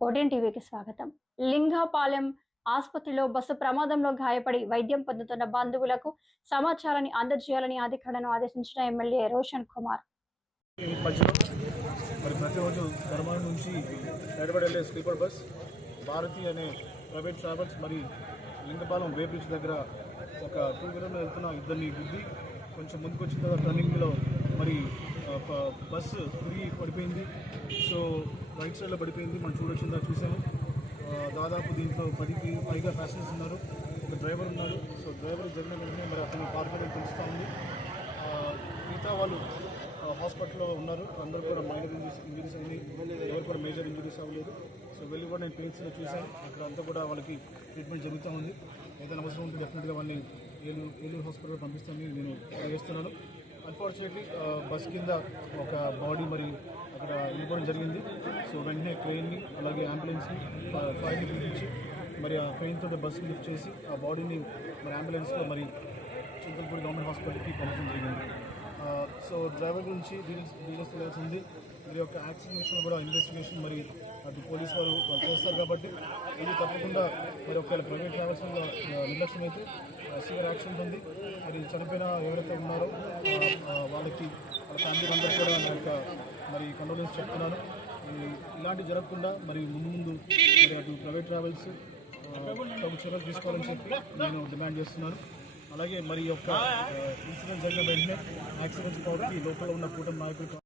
Odean టీవీకి స్వాగతం. లింగపాలెం ఆసుపత్రిలో బస్సు ప్రమాదంలో గాయపడి వైద్యం పొందుతున్న బంధువులకు సమాచారాన్ని అందజేయాలని అధికారులను ఆదేశించిన ఎమ్మెల్యే రోషన్ కుమార్. మరి ప్రతిరోజు ధర్మాల నుంచి నడబడి స్లీపర్ బస్ భారతి అనే ప్రైవేట్ ట్రావెల్స్ మరి లింగపాలెం వే బ్రిడ్జ్ దగ్గర ఒక టూ వీలర్లో వెళ్తున్న ఇద్దరిని గుద్ది కొంచెం ముందుకు వచ్చిన తర్వాత రన్నింగ్లో మరి బస్సు తిరిగి పడిపోయింది. సో రైట్ సైడ్లో పడిపోయింది. మనం చూడొచ్చిందా చూసాము. దాదాపు దీంట్లో పదికి పైగా ప్యాసింజర్స్ ఉన్నారు. ఒక డ్రైవర్ ఉన్నారు సో డ్రైవర్ జరిగిన వెంటనే మరి అతని పార్కులో తెలుస్తూ ఉంది. ఆ, మిగతా వాళ్ళు హాస్పిటల్లో ఉన్నారు. అందరూ కూడా మైనర్ ఇంజరీస్ ఇంజరీస్ అయింది ఎవరు కూడా మేజర్ ఇంజరీస్ అవ్వలేదు. సో వెళ్ళి కూడా నేను పేరెంట్స్లో చూశాను. అక్కడ అంతా కూడా వాళ్ళకి ట్రీట్మెంట్ జరుగుతూ ఉంది. ఏదైనా అవసరం ఉంటే డెఫినెట్గా వాళ్ళని ఏలూరు ఏలూరు హాస్పిటల్ పంపిస్తానని నేను వేస్తున్నాను అన్ఫార్చునేట్లీ బస్ uh, కింద ఒక బాడీ మరి అక్కడ వెళ్ళిపోవడం జరిగింది. సో వెంటనే ట్రైన్ని అలాగే అంబులెన్స్ని ఫైర్ని పిలిపించి మరి ఆ క్రెయిన్ తోటి బస్సు లిఫ్ట్ చేసి ఆ బాడీని మరి అంబులెన్స్లో మరి చింతలపూడి గవర్నమెంట్ హాస్పిటల్కి పంపడం జరిగింది. Uh, సో డ్రైవర్ గురించి డీటెయిల్స్ డీటెయిల్స్ తెలియాల్సింది ఇది యొక్క యాక్సిడెంట్ విషయంలో కూడా ఇన్వెస్టిగేషన్ మరి అటు పోలీస్ వారు చేస్తారు కాబట్టి ఇది తప్పకుండా మరి ఒకవేళ ప్రైవేట్ ట్రావెల్స్ వల్ల నిర్లక్ష్యం అయితే సివియర్ యాక్సిడెంట్ ఉంది. మరి చనిపోయిన ఎవరైతే ఉన్నారో వాళ్ళకి వాళ్ళ ఫ్యామిలీ అందరూ కూడా నా యొక్క మరి కండోలెన్స్ చెప్తున్నాను. ఇలాంటివి ఇలాంటి జరగకుండా మరి ముందు ముందు మరి అటు ప్రైవేట్ ట్రావెల్స్ తగు చర్యలు తీసుకోవాలని చెప్పి నేను డిమాండ్ చేస్తున్నాను. అలాగే మరి యొక్క ఇన్సిడెంట్ జరిగిన వెంటనే యాక్సిడెంట్స్ కాబట్టి లోపల ఉన్న కూటమి నాయకులు